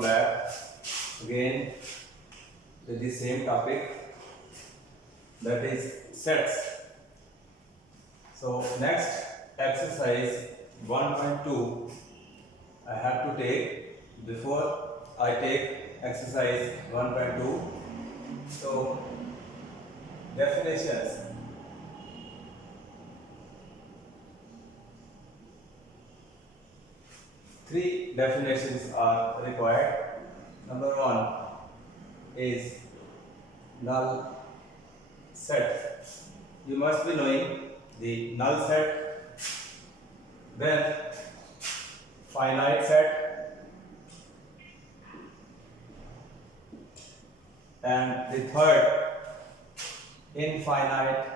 welcome back again with the same topic, that is sets. So next exercise 1.2 I have to take. Before I take exercise 1.2, so definitions. Three definitions are required. Number one is null set. You must be knowing the null set, then finite set, and the third infinite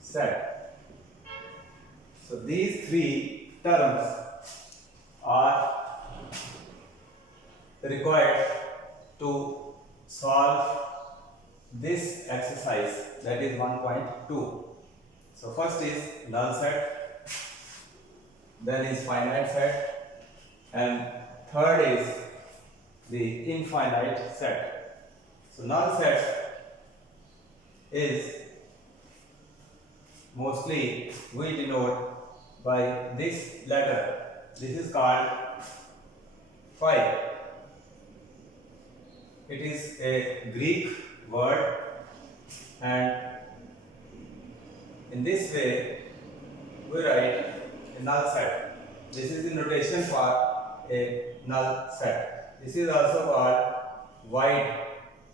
set. So these three terms are required to solve this exercise, that is 1.2. So first is null set, then is finite set, and third is the infinite set. So null set is mostly we denote by this letter. This is called phi. It is a Greek word, and in this way we write a null set. This is the notation for a null set. This is also called void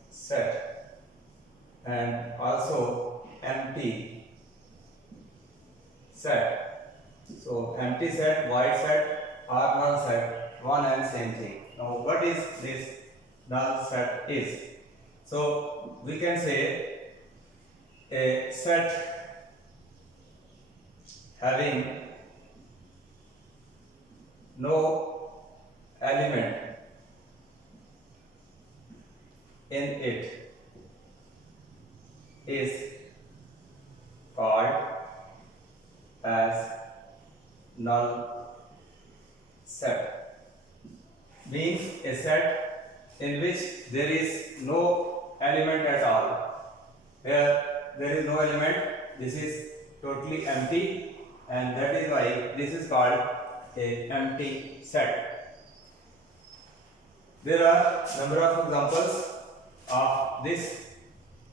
set and also empty set. So empty set, void set or null set, one and same thing. Now what is this null set is? So we can say a set having no element in it is called as null set. Means a set in which there is no element at all. Here there is no element, this is totally empty, and that is why this is called a empty set. There are number of examples of this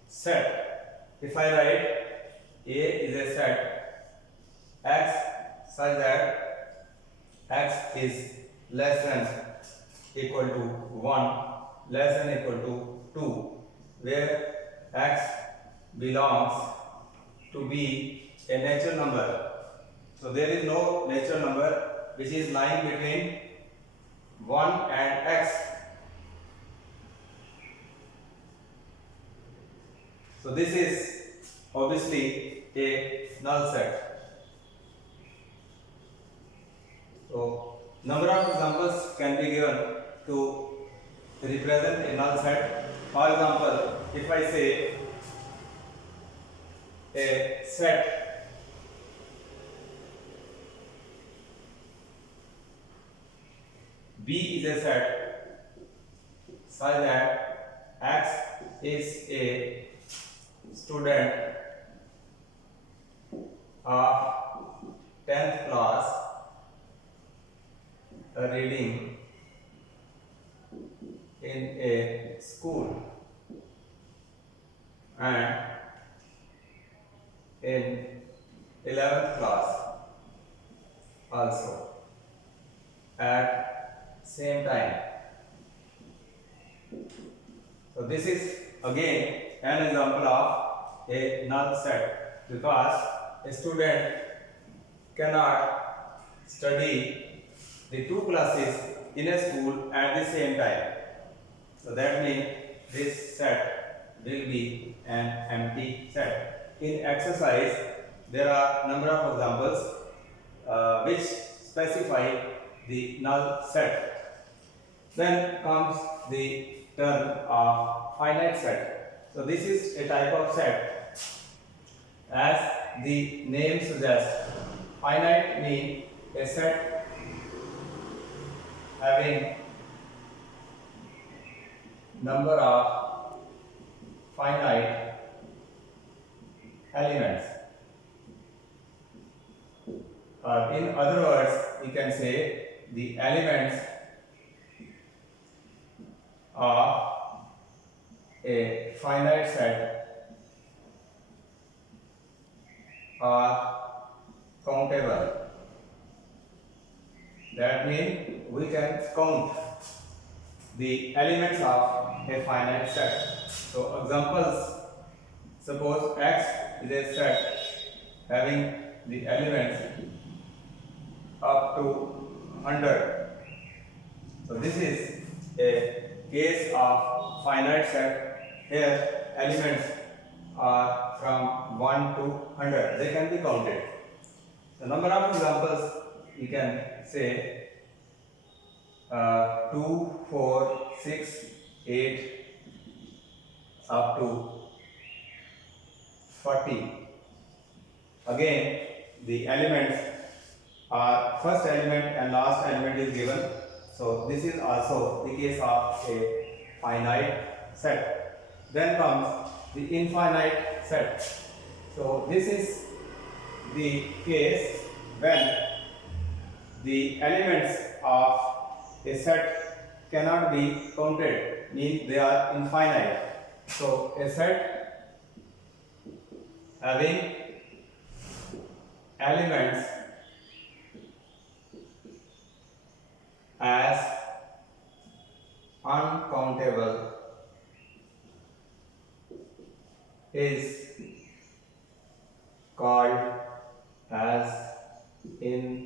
set. If I write A is a set X such that X is less than equal to 1, less than equal to 2, where X belongs to be a natural number. So there is no natural number which is lying between 1 and X. So this is obviously a null set. So number of examples can be given to represent a null set. For example, if I say a set B is a set such that X is a student of 10th class reading in a school, and in 11th class also at same time. So this is again an example of a null set, because a student cannot study the two classes in a school at the same time. So that means this set will be an empty set. In exercise there are number of examples which specify the null set. Then comes the term of finite set. So this is a type of set. As the name suggests, finite means a set having number of finite elements. Or in other words, you can say the elements of a finite set are countable. That means we can count the elements of a finite set. So examples, suppose X is a set having the elements up to 100. So this is a case of finite set. Here elements are from 1 to 100. They can be counted. The number of examples you can say 2, 4, 6, 8 up to 40. Again, the elements are first element and last element is given. So this is also the case of a finite set. Then comes the infinite set. So this is the case when the elements of a set cannot be counted, means they are infinite. So a set having elements as uncountable is called as infinite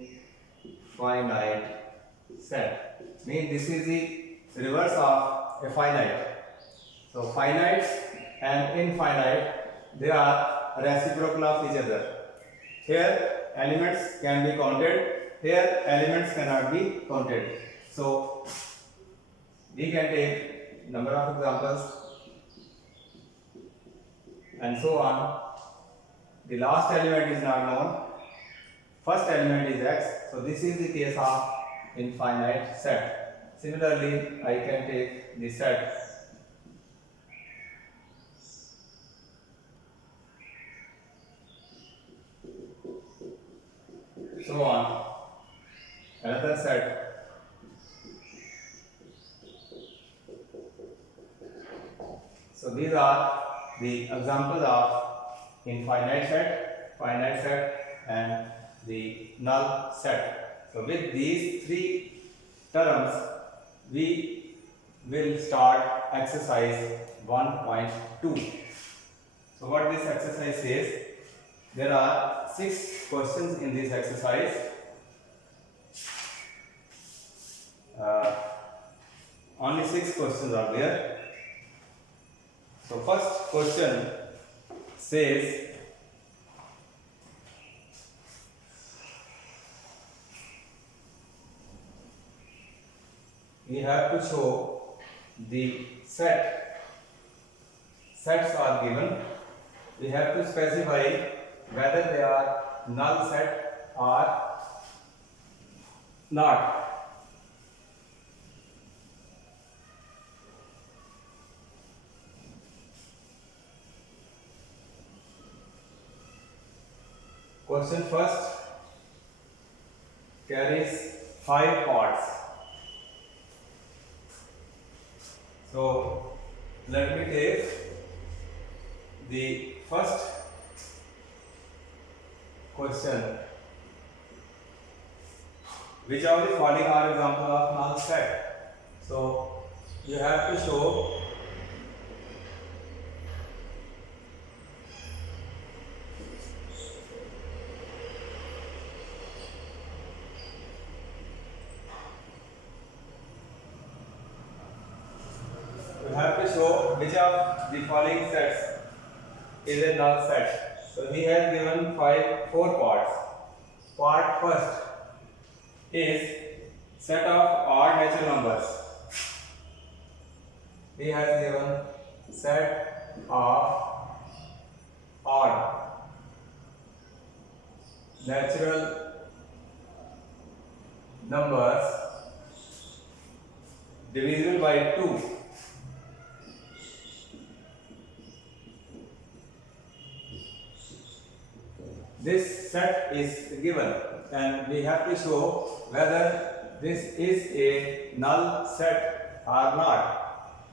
set. Means this is the reverse of a finite. So finite and infinite, they are reciprocal of each other. Here elements can be counted, here elements cannot be counted. So we can take number of examples and so on. The last element is not known. First element is X. So this is the case of infinite set. Similarly, I can take the set so on. Another set. So these are the examples of infinite set, finite set, and the null set. So with these three terms, we will start exercise 1.2. So what this exercise says, there are 6 questions in this exercise. Only 6 questions are there. So first question says, we have to show the sets are given. We have to specify whether they are null set or not. Question first carries 5 parts. So let me take the first question. Which of the following are example of null set? So you have to show which of the following sets is a null set. So he has given 4 parts. Part first is set of odd natural numbers. He has given set of odd natural numbers divisible by 2. This set is given and we have to show whether this is a null set or not.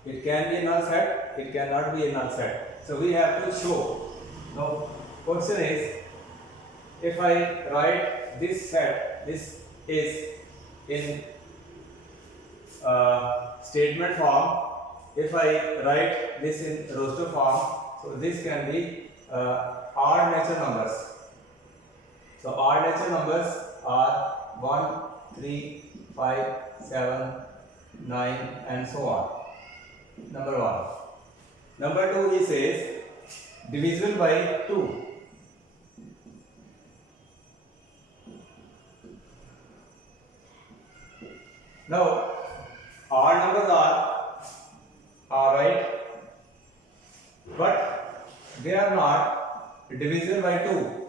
It can be a null set, it cannot be a null set. So we have to show. Now, question is, if I write this set, this is in statement form. If I write this in roster form, so this can be odd natural numbers. So odd natural numbers are 1, 3, 5, 7, 9 and so on. Number 1. Number 2, he says divisible by 2. Now odd numbers are right, but they are not divisible by 2.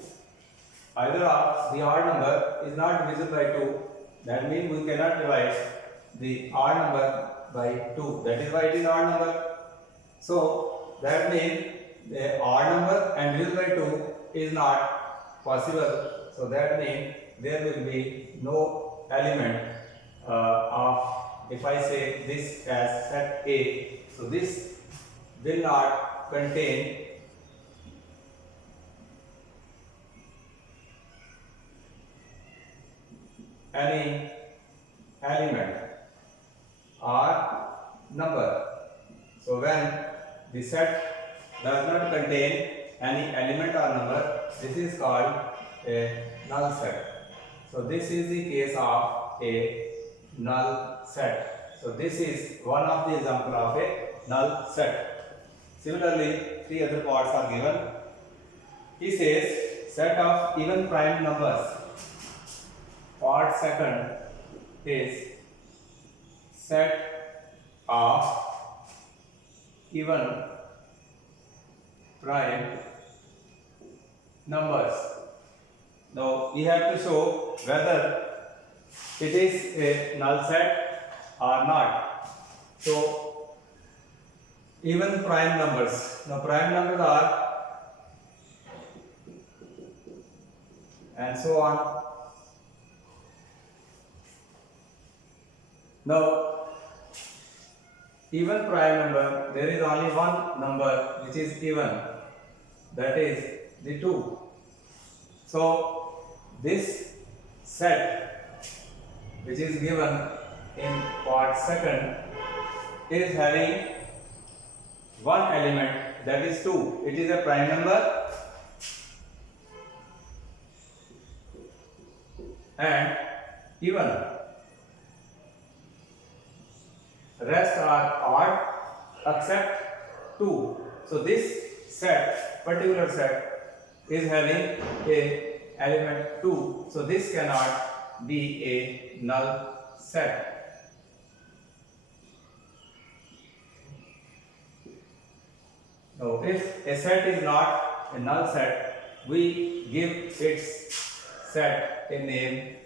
Either of the odd number is not divisible by 2. That means we cannot divide the odd number by 2. That is why it is odd number. So that means the odd number and divisible by 2 is not possible. So that means there will be no element of, if I say this as set A, so this will not contain any element or number. So when the set does not contain any element or number, this is called a null set. So this is the case of a null set. So this is one of the example of a null set. Similarly, 3 other parts are given. He says set of even prime numbers. Part second is set of even prime numbers. Now we have to show whether it is a null set or not. So even prime numbers. Now prime numbers are and so on. Now even prime number, there is only one number which is even, that is the 2. So this set which is given in part second is having one element, that is 2. It is a prime number and even. Rest are odd except 2. So this set, particular set, is having a element 2. So this cannot be a null set. Now if a set is not a null set, we give its set a name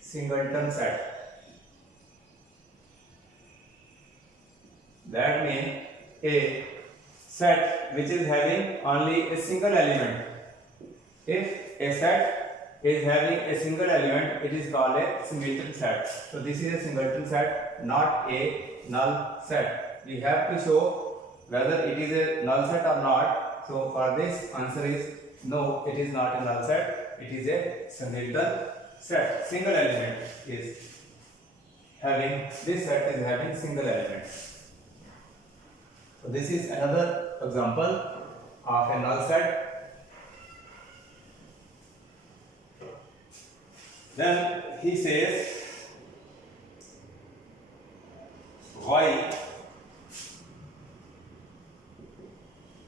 singleton set. That means a set which is having only a single element. If a set is having a single element, it is called a singleton set. So this is a singleton set, not a null set. We have to show whether it is a null set or not. So for this, answer is no, it is not a null set. It is a singleton set. Single element is having, this set is having single element. So this is another example of a null set. Then he says y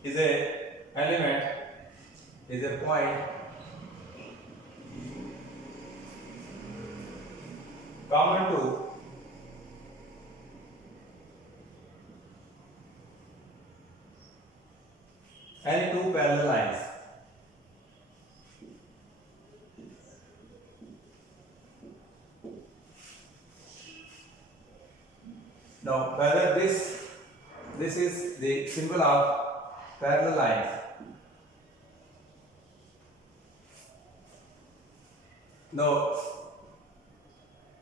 is a element, is a point common to any two parallel lines. Now whether this is the symbol of parallel lines. Now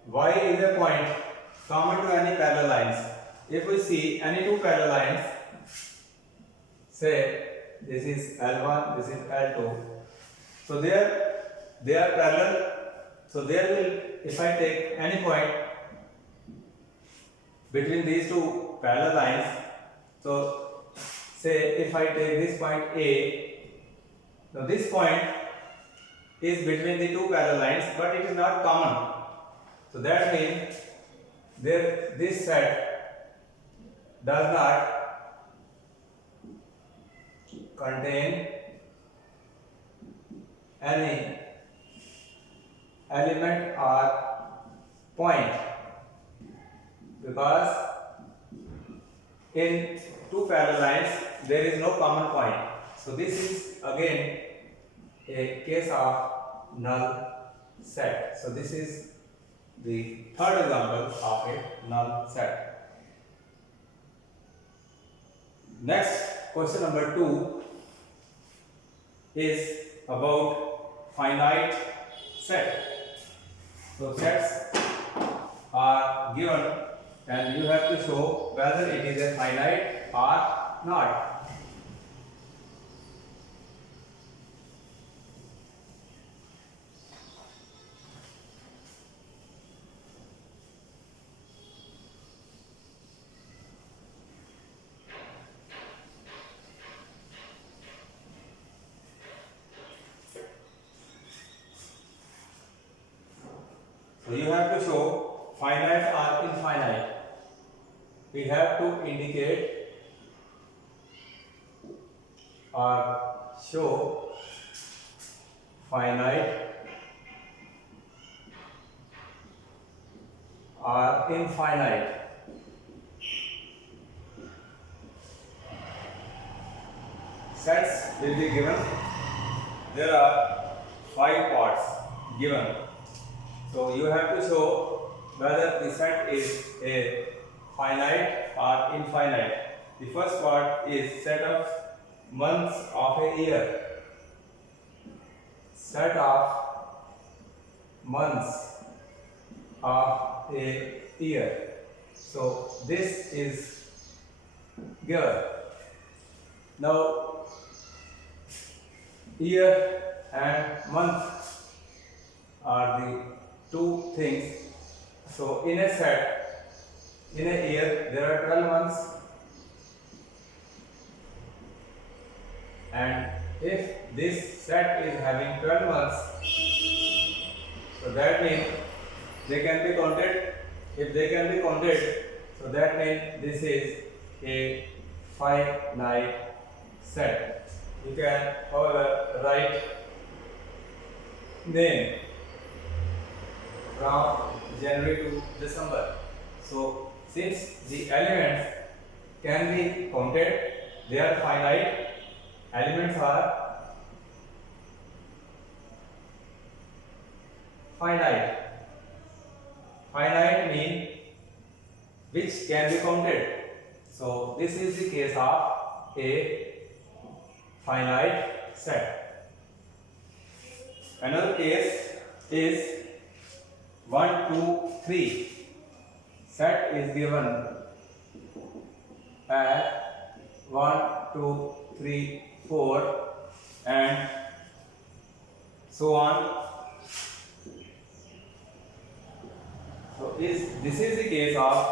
y is a point common to any parallel lines. If we see any two parallel lines, say this is L1, this is L2, so they are parallel. So there will, if I take any point between these two parallel lines, so say if I take this point A, now this point is between the two parallel lines, but it is not common. So that means this set does not contain any element or point, because in two parallel lines there is no common point. So this is again a case of null set. So this is the third example of a null set. Next, question number 2 is about finite set. So sets are given and you have to show whether it is a finite or not. So you have to show finite or infinite. We have to indicate or show finite or infinite. Sets will be given. There are 5 parts given. So you have to show whether the set is a finite or infinite. The first part is set of months of a year. Set of months of a year. So this is given. Now year and month are the two things. So in a set, in a year there are 12 months, and if this set is having 12 months, so that means they can be counted. If they can be counted, so that means this is a finite set. You can, however, write name from January to December. So since the elements can be counted, they are finite. Elements are finite. Finite means which can be counted. So this is the case of a finite set. Another case is 1, 2, 3. Set is given as 1, 2, 3, 4 and so on. So this is the case of,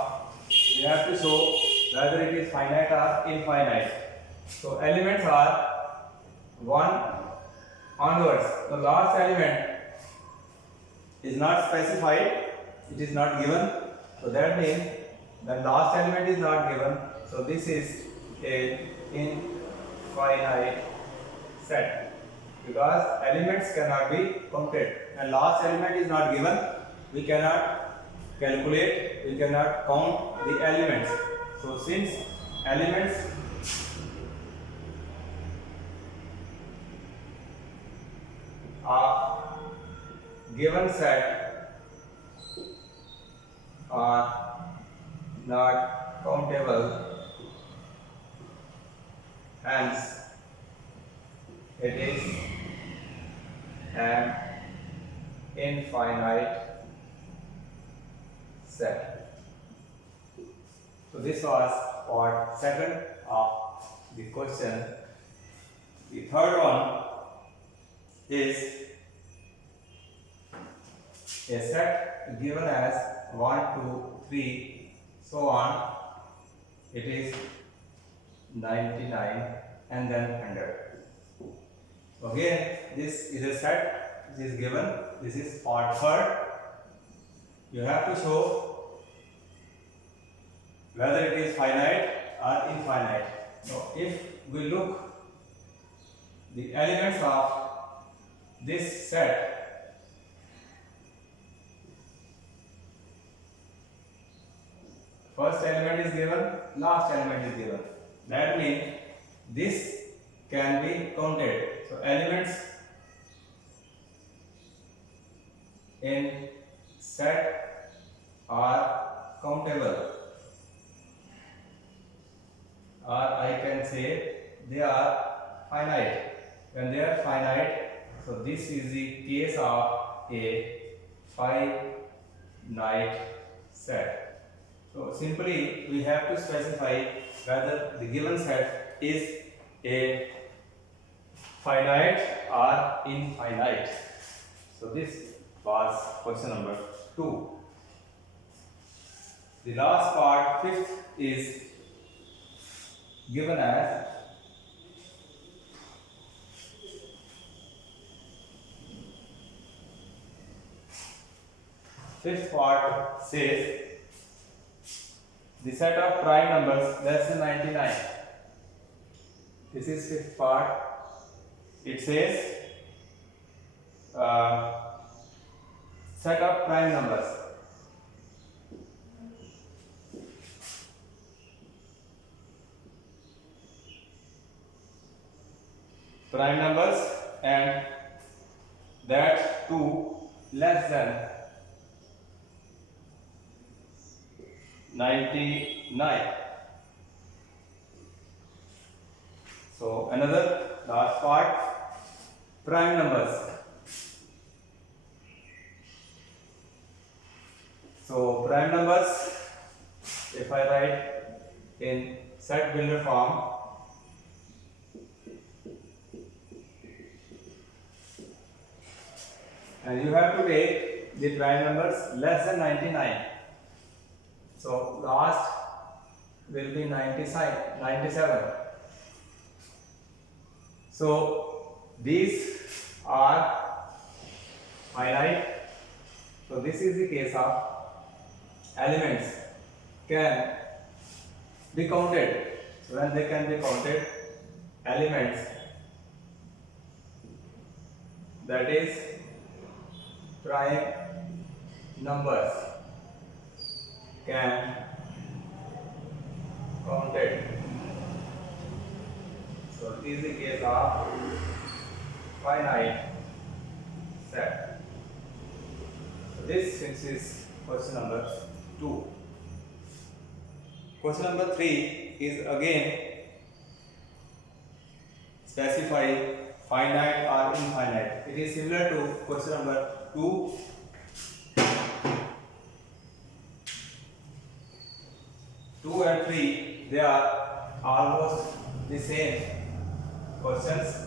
we have to show whether it is finite or infinite. So elements are 1 onwards. The last element is not specified, it is not given. So that means the last element is not given. So this is a infinite set because elements cannot be counted and last element is not given. We cannot calculate, we cannot count the elements. So since elements of given set are not countable, hence it is an infinite set. So this was part second of the question. The third one is a set given as 1, 2, 3, so on. It is 99 and then 100. Again, this is a set which is given. This is part third. You have to show whether it is finite or infinite. Now, if we look the elements of this set, first element is given, last element is given. That means this can be counted. So elements in set are countable, or I can say they are finite. When they are finite, so this is the case of a finite set. So simply we have to specify whether the given set is a finite or infinite. So this was question number 2. The last part, fifth, is given as fifth part says the set of prime numbers less than 99. This is fifth part. It says set of prime numbers and that 2 less than 99. So another last part, prime numbers. So prime numbers, if I write in set builder form, and you have to take the prime numbers less than 99. So last will be 97. So these are finite. So this is the case of elements can be counted. So when they can be counted, elements, that is prime numbers, can counted. So this is the case of finite set. So this is question number 2. Question number 3 is again specify finite or infinite. It is similar to question number 2. 2 and 3, they are almost the same questions.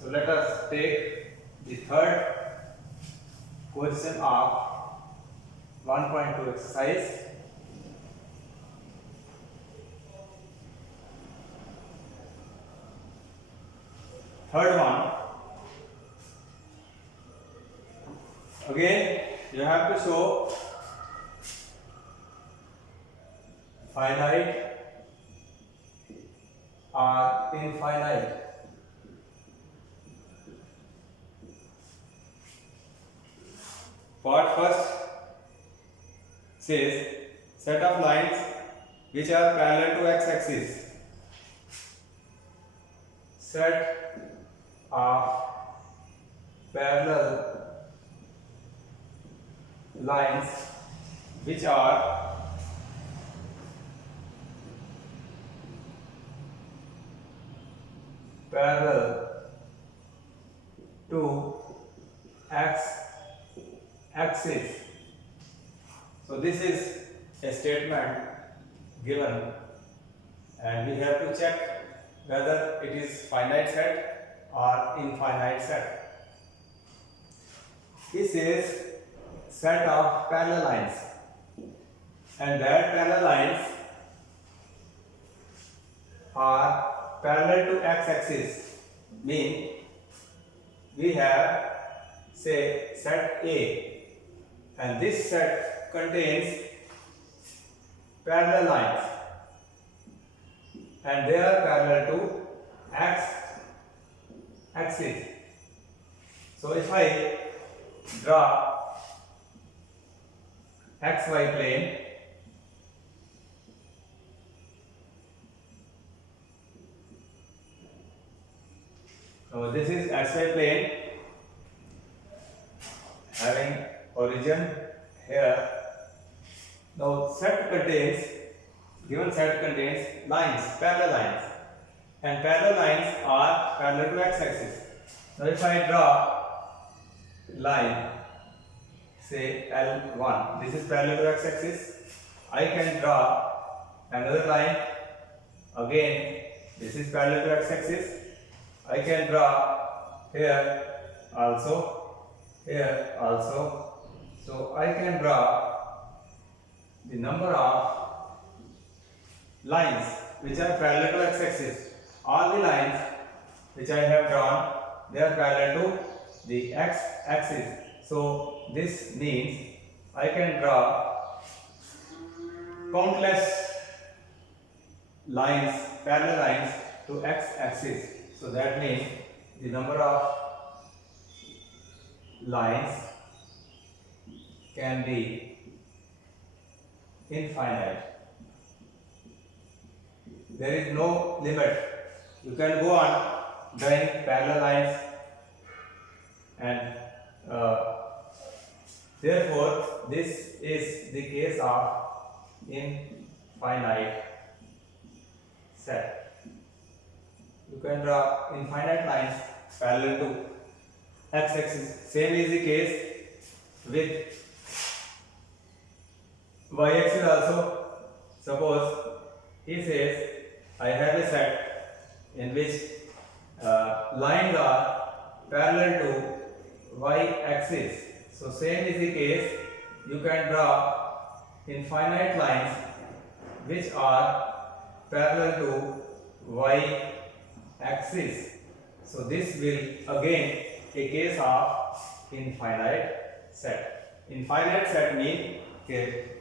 So let us take the third question of 1.2 exercise. Third one, again you have to show finite or infinite. Part first says set of lines which are parallel to x-axis. Set of parallel lines which are parallel to x axis. So this is a statement given, and we have to check whether it is finite set or infinite set. This is set of parallel lines, and that parallel lines are parallel to x-axis. Mean we have, say, set A, and this set contains parallel lines, and they are parallel to x-axis. So if I draw xy plane, so this is xy plane having origin here. Now given set contains lines, parallel lines, and parallel lines are parallel to x-axis. Now if I draw line, say L1, this is parallel to x-axis, I can draw another line, again this is parallel to x-axis, I can draw here also, here also. So I can draw the number of lines which are parallel to x-axis. All the lines which I have drawn, they are parallel to the x-axis. So this means I can draw countless lines, parallel lines to x-axis. So that means the number of lines can be infinite. There is no limit. You can go on drawing parallel lines, and therefore this is the case of infinite set. You can draw infinite lines parallel to x-axis. Same is the case with y-axis also. Suppose he says I have a set in which lines are parallel to y-axis. So same is the case. You can draw infinite lines which are parallel to y-axis. So this will again a case of infinite set. Infinite set means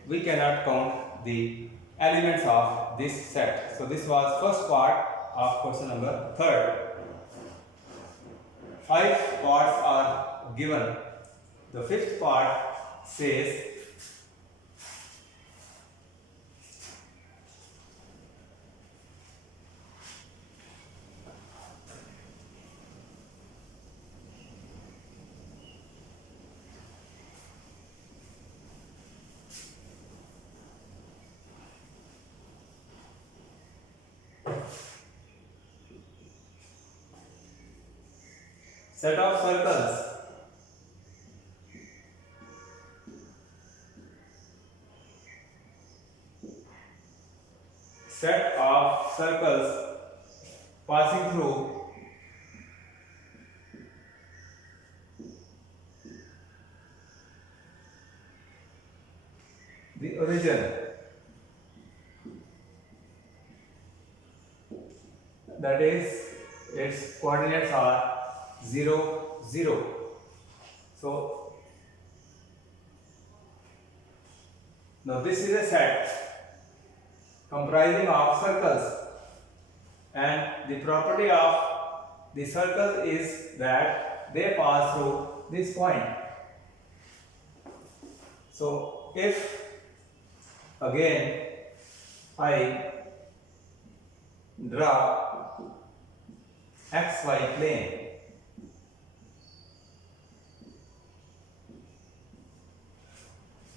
we cannot count the elements of this set. So this was first part of question number 3rd. 5 parts are given. The 5th part says set of circles. Set of circles passing through the origin, that is its coordinates are 0, 0. So now this is a set comprising of circles, and the property of the circle is that they pass through this point. So if again I draw xy plane,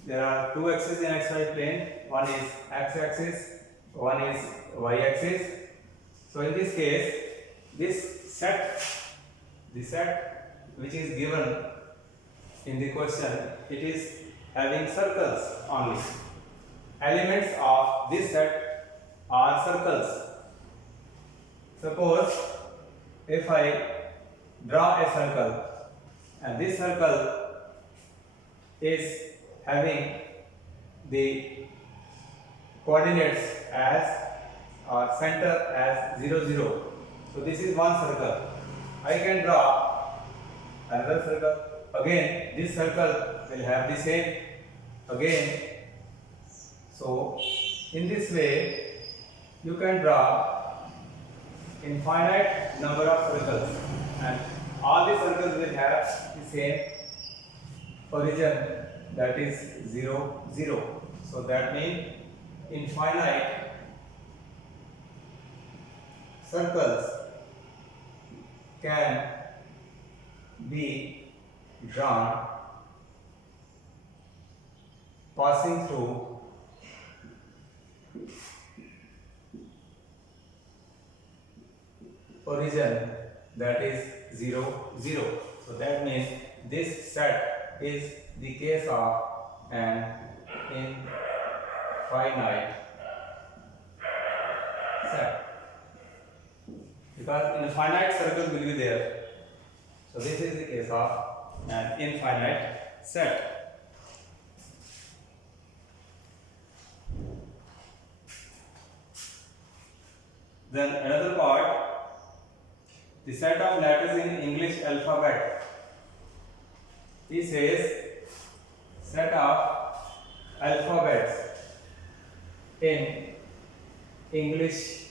there are two axes in xy plane. One is x-axis, one is y-axis. So in this case, this set, the set which is given in the question, it is having circles only. Elements of this set are circles. Suppose if I draw a circle, and this circle is having the coordinates as or center as 0, 0. So this is one circle. I can draw another circle. Again, this circle will have the same again. So in this way, you can draw infinite number of circles, and all the circles will have the same origin, that is 0, 0. So that means infinite circles can be drawn passing through origin, that is 0, 0. So that means this set is the case of an infinite set, because infinite circle will be there. So this is the case of an infinite set. Then another part, the set of letters in English alphabet. He says set of alphabets in English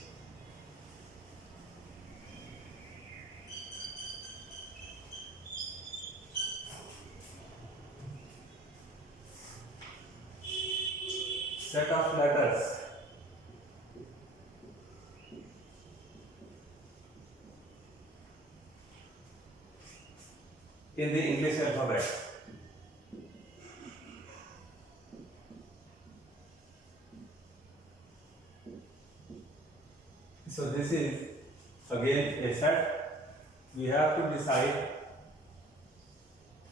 set of letters in the English alphabet. So this is again a set. We have to decide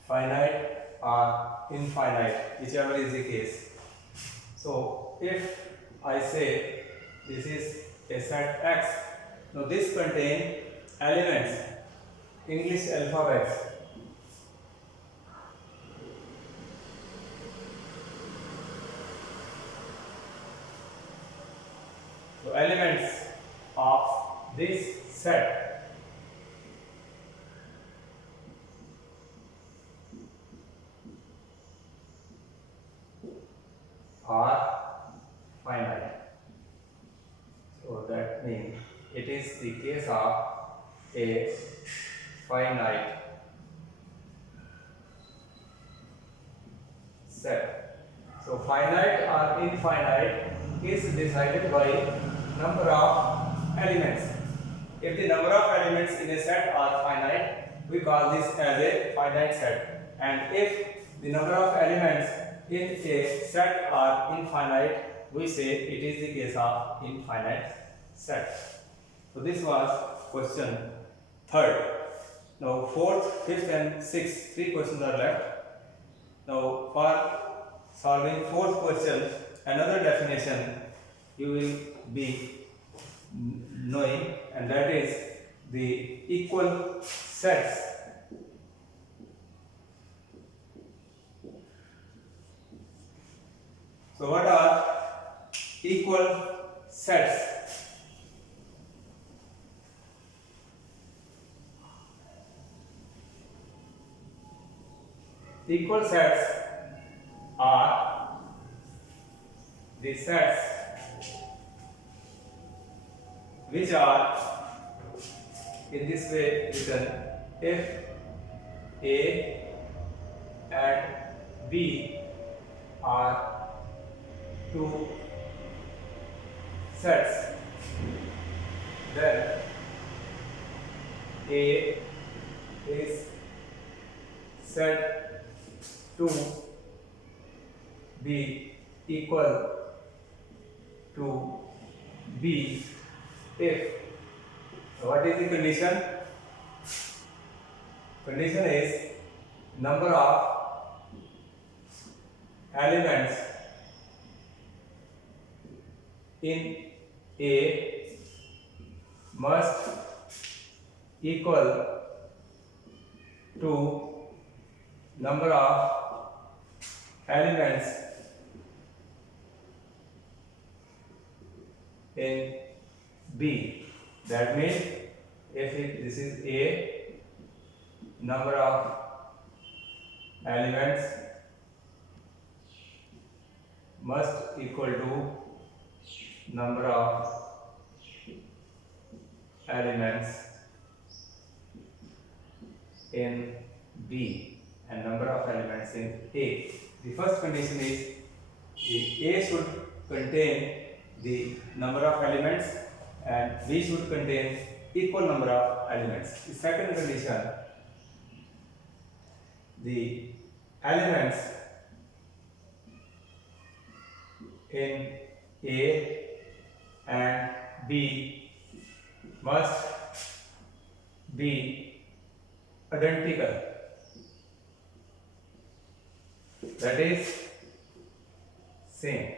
finite or infinite, whichever is the case. So if I say this is a set X, now this contains elements, English alphabets. So elements of this set are finite. So that means it is the case of a finite set. So finite or infinite is decided by number of elements. If the number of elements in a set are finite, we call this as a finite set. And if the number of elements in a set are infinite, we say it is the case of infinite set. So this was question third. Now fourth, fifth and sixth, three questions are left. Now for solving fourth question, another definition you will be knowing, and that is the equal sets. So what are equal sets? Equal sets are the sets which are in this way written: if A and B are two sets, then A is set to be equal to B if, what is the condition? Condition is number of elements in A must equal to number of elements in B. That means this is A, number of elements must equal to number of elements in B and number of elements in A. The first condition is the A should contain the number of elements and B should contain equal number of elements. The second condition, the elements in A and B must be identical. That is same.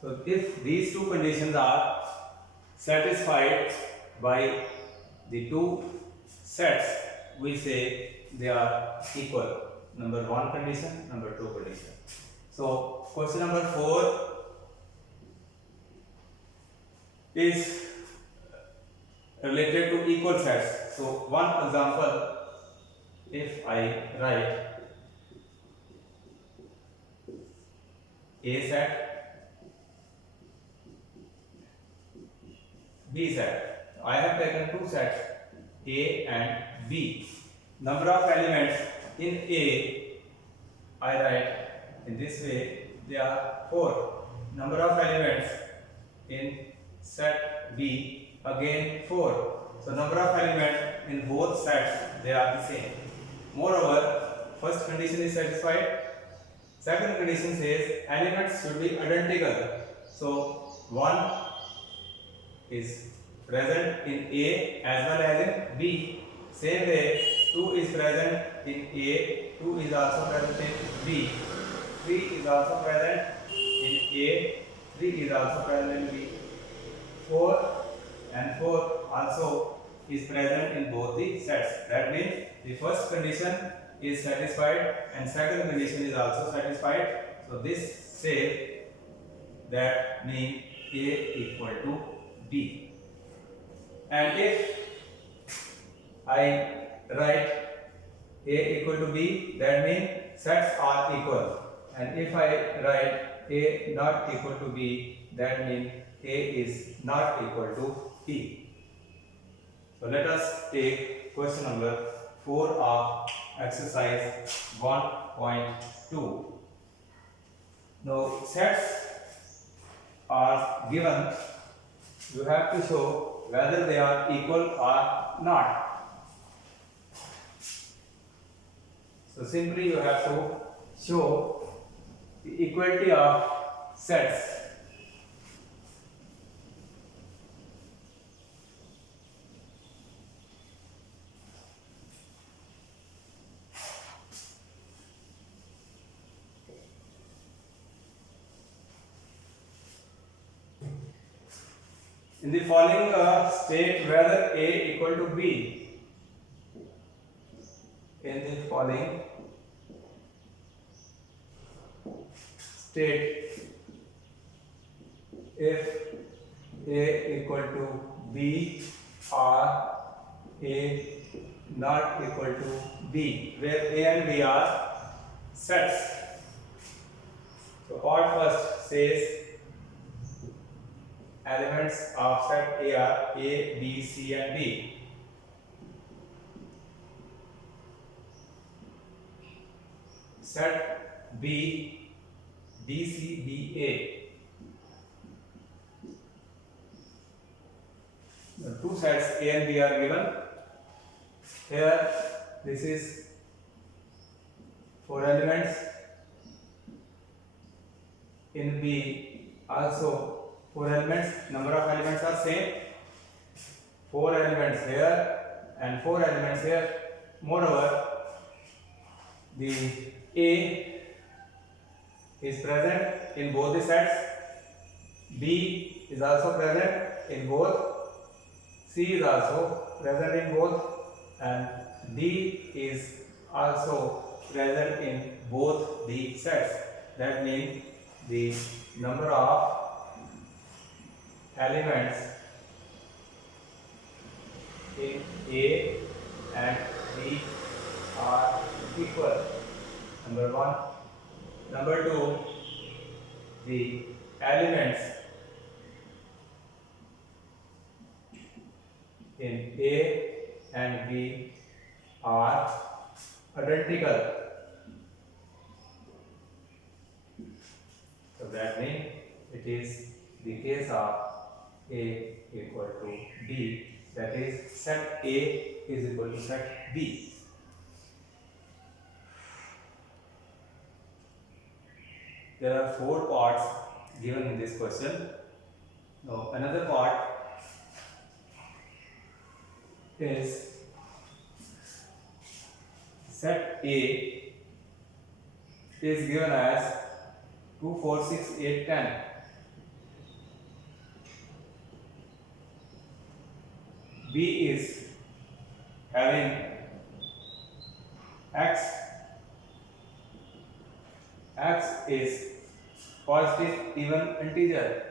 So if these two conditions are satisfied by the two sets, we say they are equal. Number one condition, number two condition. So question number 4 is related to equal sets. So one example, if I write A set, B set. I have taken two sets, A and B. Number of elements in A, I write in this way, there are 4. Number of elements in set B, again 4. So number of elements in both sets, they are the same. Moreover, first condition is satisfied. Second condition says elements should be identical. So 1 is present in A as well as in B. Same way, 2 is present in A, 2 is also present in B. 3 is also present in A, 3 is also present in B. 4 and 4 also is present in both the sets. That means the first condition is satisfied and second condition is also satisfied. So this says that means A equal to B. And if I write A equal to B, that means sets are equal. And if I write A not equal to B, that means A is not equal to B. So let us take question number 4 of exercise 1.2. Now sets are given. You have to show whether they are equal or not. So simply you have to show the equality of sets. In the following state whether A equal to B. In the following state, if A equal to B or A not equal to B, where A and B are sets. So part first says elements of set A are A, B, C and D. Set B, B, C, B, A. The two sets A and B are given. Here this is 4 elements in B also 4 elements. Number of elements are same. 4 elements here and 4 elements here. Moreover, the A is present in both the sets. B is also present in both. C is also present in both, and D is also present in both the sets. That means the number of elements in A and B are equal. Number 1. Number 2, the elements in A and B are identical. So that means it is the case of A equal to B. That is, set A is equal to set B. There are 4 parts given in this question. Now another part is set A is given as 2, 4, 6, 8, 10. B is having X. X is positive even integer.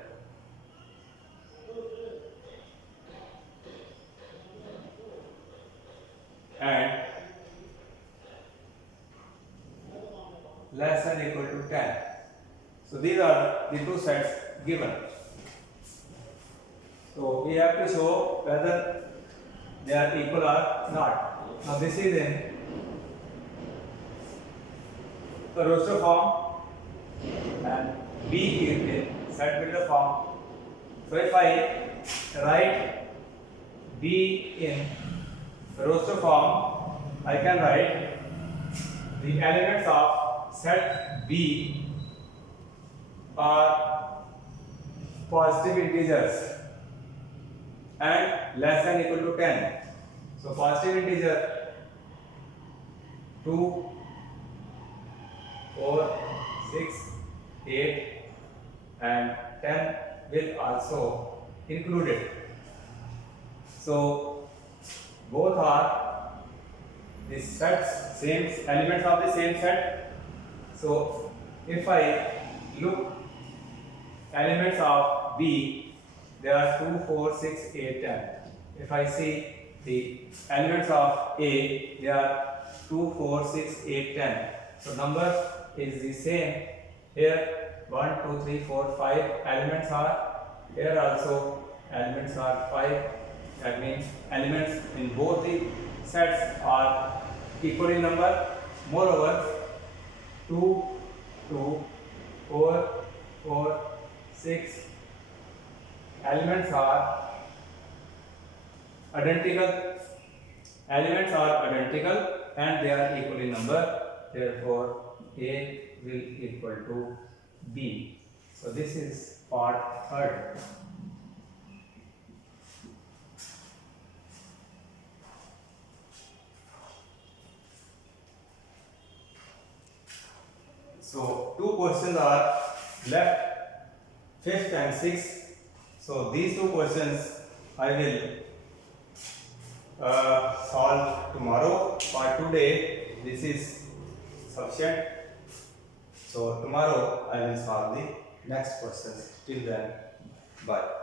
And less than equal to 10. So these are the 2 sets given. So we have to show whether they are equal or not. Now this is in the roster form and B is in set builder form. So if I write B in roster form, I can write the elements of set B are positive integers and less than equal to 10. So positive integer 2, 4, 6, 8 and 10 will also include it. So both are the sets, same elements of the same set. So if I look elements of B, there are 2, 4, 6, 8, 10. If I see the elements of A, there are 2, 4, 6, 8, 10. So number is the same. Here 1, 2, 3, 4, 5 elements are. Here also elements are 5. That means elements in both the sets are equal in number. Moreover, 2, 2, 4, 4, 6 elements are identical. Elements are identical and they are equal in number. Therefore, A will equal to B. So this is part 3rd. So 2 questions are left, 5th and 6th. So these 2 questions I will solve tomorrow. For today, this is sufficient. So tomorrow I will solve the next questions. Till then, bye.